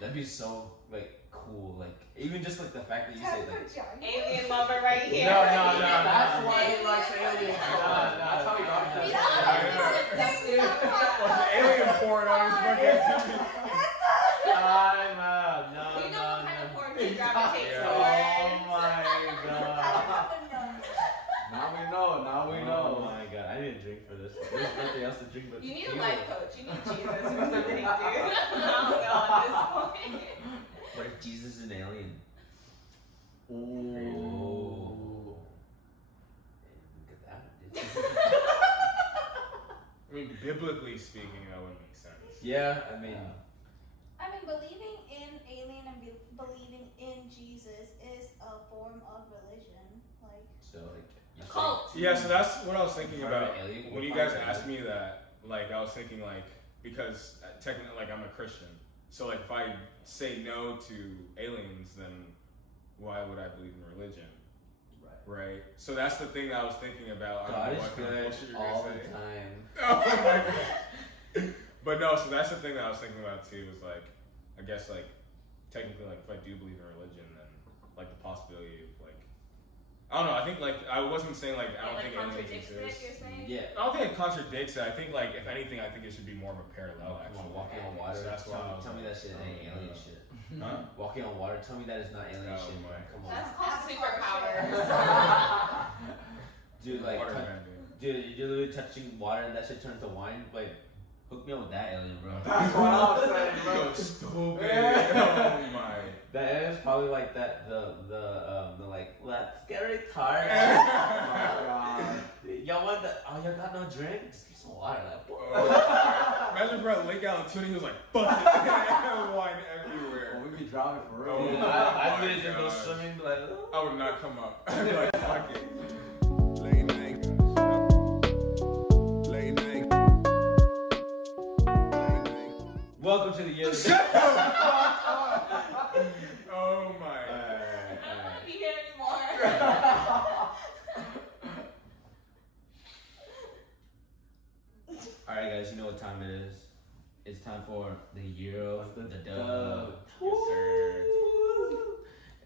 that'd be so like cool. Like, even just like the fact that you say like. alien lover right here. No. That's why he likes aliens. That's how he got What's alien porn on his fucking Time out. We know what kind of porn he gravitates Yeah. Oh towards. my god. Now we know. Oh my god. I need a drink for this. There's nothing else to drink but You need a tequila. life coach. You need Jesus or something, dude. I don't know at this point. What if Jesus is an alien? Ooh. Look at that. I mean, biblically speaking, that wouldn't make sense. Yeah, I mean, I mean, believing in alien and believing in Jesus is a form of religion. Like, so like. you say- Cult. Yeah, so that's what I was thinking Find about. an alien, When you we'll guys find an asked me that, like, I was thinking, like, because technically, like, I'm a Christian. So, like, if I say no to aliens, then why would I believe in religion? Right? So that's the thing that I was thinking about. I don't God know is what kind of good bullshit you're all gonna the say. time. Oh my god. But no, so that's the thing that I was thinking about too, is like, I guess like, technically like if I do believe in religion, then like the possibility of like, I don't know, I think like, I wasn't saying like, I don't think aliens contradicts it, exist. you're saying? Yeah. I don't think it contradicts it, I think like, if anything, I think it should be more of a parallel Come actually. on, walking on water. So that's why I was tell me like, that shit ain't alien shit. Huh? Walking on water. Tell me that is not alien Oh shit. my. Come on, That's called superpowers. dude. Like, Water man, dude. dude, you're literally touching water and that shit turns to wine. Like, hook me up with that alien, bro. That's what I'm saying, bro. Yo, stupid. Oh my. That alien's probably like that. The like, let's get retarded. Oh my god. Y'all want the? Oh, y'all got no drink? Just give some water. Like, Imagine bro at Lake Alatoona, he was like, bucket wine everywhere. Well, we be drowning for real. Oh. dude, my I'm gonna just go gosh. swimming, be like, I would not come up. I'd be like, fuck it. Late night. Late night. Late night. welcome to the year. Shut the fuck up! Oh my. I don't want to be here anymore. Alright, guys, you know what time it is. It's time for the year of the dub. Yes, sir.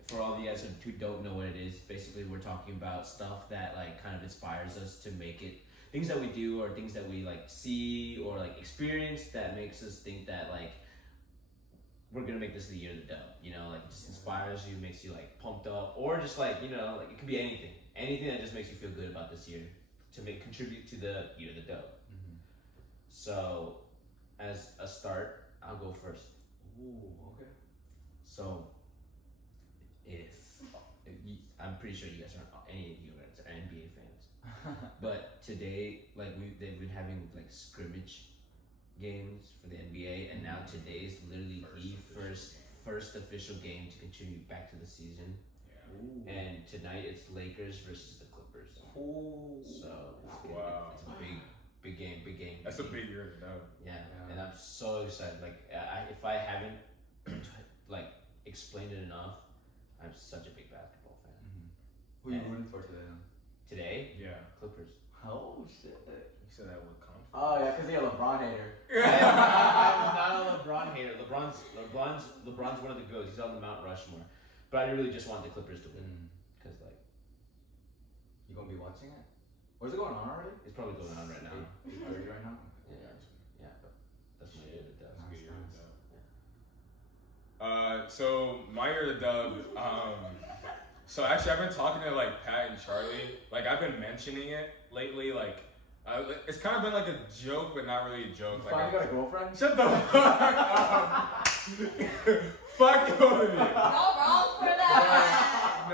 For all of you guys who don't know what it is, basically we're talking about stuff that like kind of inspires us to make it, things that we do or things that we like see or like experience that makes us think that like we're gonna make this the year of the dub. You know, like it just inspires you, makes you like pumped up, or just like, you know, like it could be anything that just makes you feel good about this year to contribute to the year of the dub. So, as a start, I'll go first. Ooh, okay. So, if you, I'm pretty sure you guys aren't, any of you guys are NBA fans, but today, like they've been having like scrimmage games for the NBA, and now today is literally the first official game to contribute back to the season. Ooh. And tonight it's Lakers versus the Clippers. Ooh. So Wow. it's a big game. That's a big year to know. Yeah, Yeah. and I'm so excited. Like, if I haven't like explained it enough. I'm such a big basketball fan. Who are you rooting for today? Then? Today, Yeah. Clippers. Oh shit. You said that with confidence. Oh yeah, because you're a LeBron hater. I'm not a LeBron hater. LeBron's one of the goats. He's on the Mount Rushmore. But I really just want the Clippers to win because like You gonna be watching it? Or is it going on already? it's probably going on right now. 8:30 right now. Yeah, but that's my year to That's dub. a good year Nice. to dub. So my year to dub. So actually, I've been talking to like Pat and Charlie. Like I've been mentioning it lately. Like it's kind of been like a joke, but not really a joke. You finally got a girlfriend? Shut the fuck up. Fuck go to me. Y'all wrong for that.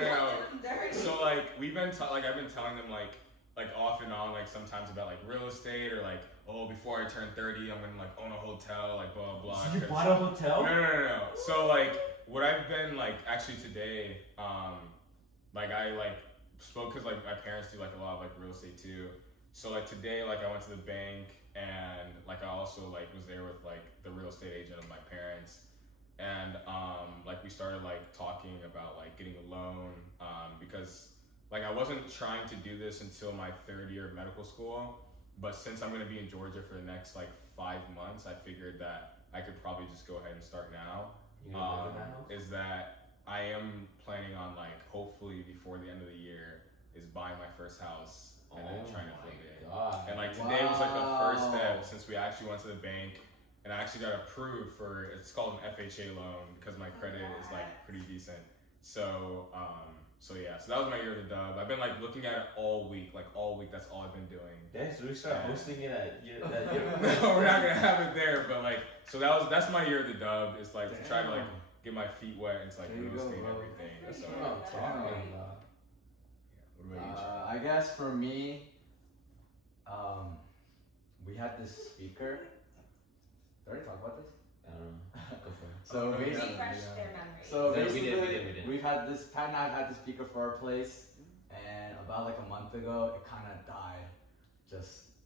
No. Dirty. So like we've been I've been telling them like off and on like sometimes about like real estate or like before I turn 30 I'm gonna like own a hotel like blah blah blah. You bought a hotel? No. So like what I've been like actually today like I like spoke because like my parents do like a lot of like real estate too. So like today like I went to the bank and like I also like was there with like the real estate agent of my parents. And like we started like talking about like getting a loan because like I wasn't trying to do this until my third year of medical school, but since I'm gonna be in Georgia for the next like 5 months, I figured that I could probably just go ahead and start now. You gonna live in that house? Is that I am planning on like hopefully before the end of the year is buying my first house and then trying to flip it. God. And like today was like the first step since we actually went to the bank. And I actually got approved for, it's called an FHA loan because my credit is like pretty decent. So yeah, so that was my year to dub. I've been like looking at it all week, that's all I've been doing. Yeah, so we start hosting it at your No, we're not gonna have it there, but like, so that's my year to dub. It's like to try to like get my feet wet into like real estate and everything. That's So, what I'm talking about. what about you? I guess for me, we had this speaker. Did I already talk about this? I don't know. Go for it. So basically, Refresh their memory. So No, we basically, did. we've had this. Pat and I have had the speaker for our place, and about like a month ago, it kind of died.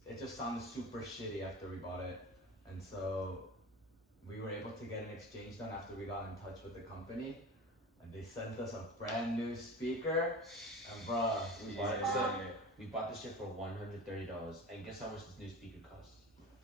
It just sounded super shitty after we bought it, and so we were able to get an exchange done after we got in touch with the company, and they sent us a brand new speaker. And bruh, We bought this shit for $130, and guess how much this new speaker costs?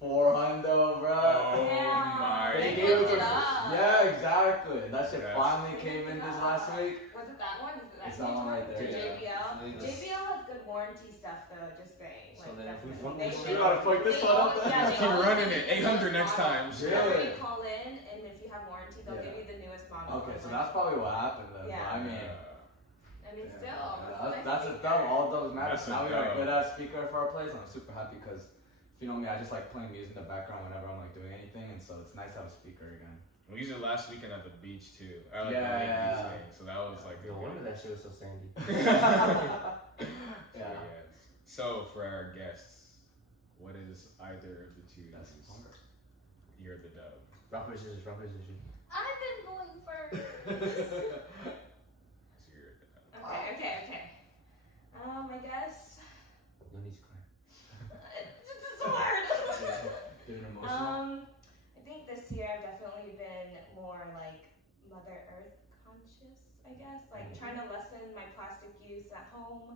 $400, bruh. Oh Yeah. my They They gave hooked us it up. yeah, exactly. That shit That's- finally came in this last week. Was it that one? Is it that It's that one right there. The Yeah. JBL? JBL has good warranty stuff though, just saying. So Like, then if we definitely. fuck They this should- shit We gotta fuck this they one up always- then. yeah, they Keep always running give it. you the 800 newest next model. time. Really? Whenever you call in, and if you have warranty, they'll Yeah. give you the newest model. Okay, so Like, that's probably what happened then. Yeah. But I mean, still. that's a dub. All dubs matter. That's a Now we got a dub. good speaker for our place. I'm super happy because if you know me, I just like playing music in the background whenever I'm like doing anything, and so it's nice to have a speaker again. We used it last weekend at the beach too. I like Yeah. the lake thing, so that was like No good. wonder that shit was so sandy. Yeah. So for our guests, what is either of the two That's hunger. year of the dub? Rock, paper, scissors, rock, paper, scissors. I've been going first. It's your year of the dub. Okay. I guess. No need to cry. This is so hard. Getting emotional. I think this year I've definitely been more like Mother Earth conscious, I guess. Like trying to lessen my plastic use at home.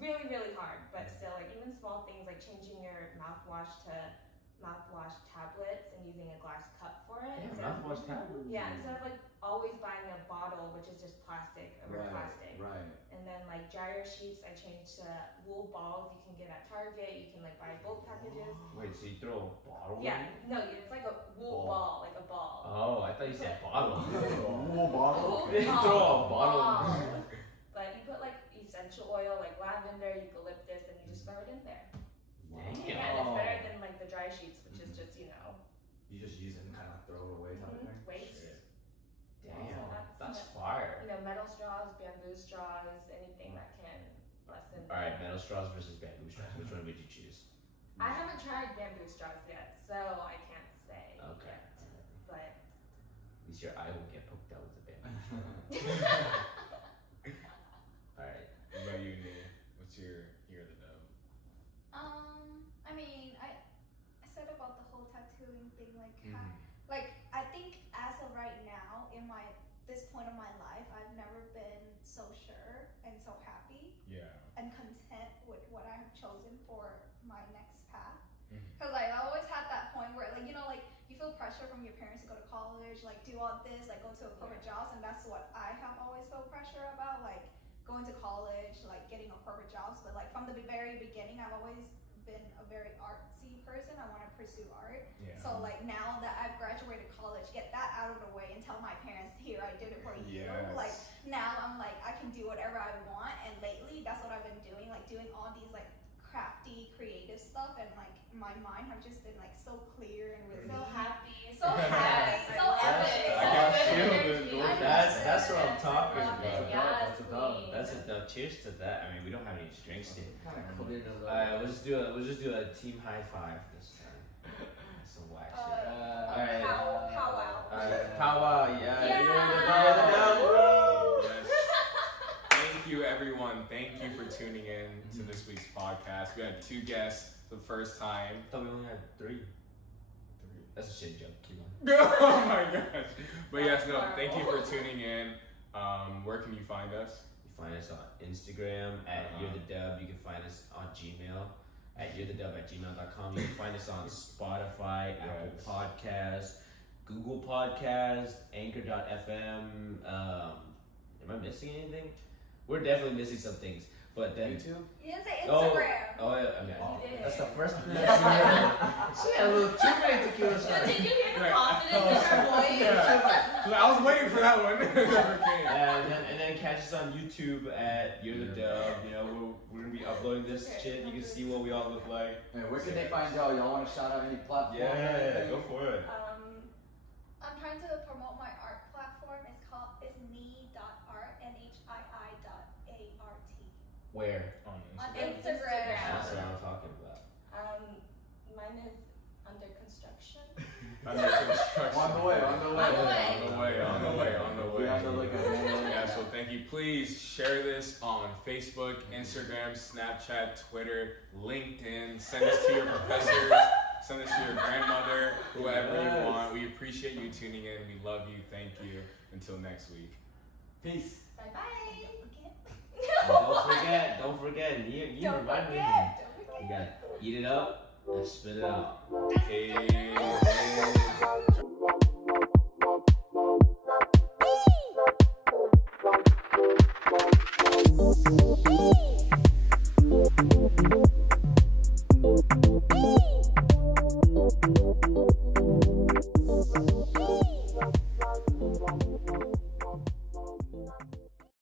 Really, really hard, but still, like even small things like changing your mouthwash to mouthwash tablets and using a glass cup for it. Yeah, instead of- mouthwash tablet. Yeah, instead of like always buying a bottle, which is just plastic over plastic. Right. And then like dryer sheets, I changed to wool balls you can get at Target. You can like buy bulk packages. Wait, so you throw a bottle Yeah, in? no, it's like a wool ball, like a ball. Oh, I thought you said bottle. Wool bottle. You didn't throw a bottle. But you put like essential oil, like lavender, eucalyptus, and you just throw it in there. Yeah, and it's better than like the dry sheets, which is just, you know, You just use it and kind of throw it away type of thing. waste. Damn, So that's fire. You know, metal straws, bamboo straws, anything that can lessen. Alright, metal straws versus bamboo straws. Which one would you choose? I haven't tried bamboo straws yet, so I can't say. Okay. But At least your eye will get poked out with a bamboo. Alright. What about you, Nhi? What's your year of the dub? I mean, I said about the whole tattooing thing, like, Mhm. like I think as of right now, this point of my life, I've never been so sure and so happy Yeah. and content with what I have chosen for my next path. Mhm. Because I always had that point where, like, you know, like, you feel pressure from your parents to go to college, like, do all this, like, go to a corporate jobs, and that's what I have always felt pressure about, like, going to college, like, getting a corporate jobs. But, like, from the very beginning, I've always been a very artsy person. I want to pursue art. Yeah. So, like, now that I've graduated college, get that out of the way and tell my parents, here, I did it for you. Yes. Like, now I'm like, I can do whatever I want. And lately, that's what I've been doing, like, doing all these, like, crafty, creative stuff. And, like, my mind have just been, like, so clear and really So happy. so happy, so epic. I can feel the That's what I'm talking Love it. about. Yes, That's a dub. queen. That's a dub. Cheers to that. I mean, we don't have any drinks today. Kind of clear as Alright, we'll just do a team high five this time. That's some whack shit. Alright. Alright, powwow, yeah. Yeah. You're the dub. Yes. Thank you, everyone. Thank you for tuning in to this week's podcast. We had 2 guests the first time. I thought we only had 3. That's a shit joke. Keep on. Oh my gosh. But yes, no, thank you for tuning in. Where can you find us? You find us on Instagram at You're the Dub. You can find us on Gmail at you'rethedub@gmail.com. You can find us on Spotify, Apple Yes. Podcasts, Google Podcasts, Anchor.fm. Am I missing anything? We're definitely missing some things. But then YouTube? You didn't say Instagram. Oh yeah, I mean, You did. that's the first thing. She had a little too many tequila shots. Did you hear the Right. confidence in her voice? Yeah. I was waiting for that one. It never came. And then catch us on YouTube at You're the Dub. You know, we're gonna be uploading this shit. You can see what we all look like. Hey, where can they find y'all? Y'all want to shout out any platform? or Yeah, anything? go for it. I'm trying to promote my art platform. It's Nhi.art, NHII.art. Where? On On Instagram. Instagram. That's what I'm talking about. Mine is under construction. Under construction. On the way, on the way. On the way. On the way, on the way, on the way. Be on the lookout. Yeah, so thank you. Please share this on Facebook, Instagram, Snapchat, Twitter, LinkedIn. Send this to your professors. Send this to your grandmother, whoever you want. We appreciate you tuning in. We love you. Thank you. Until next week. Peace. Bye bye. Don't forget, you Don't remind me. forget. You gotta eat it up and spit it out. Hey.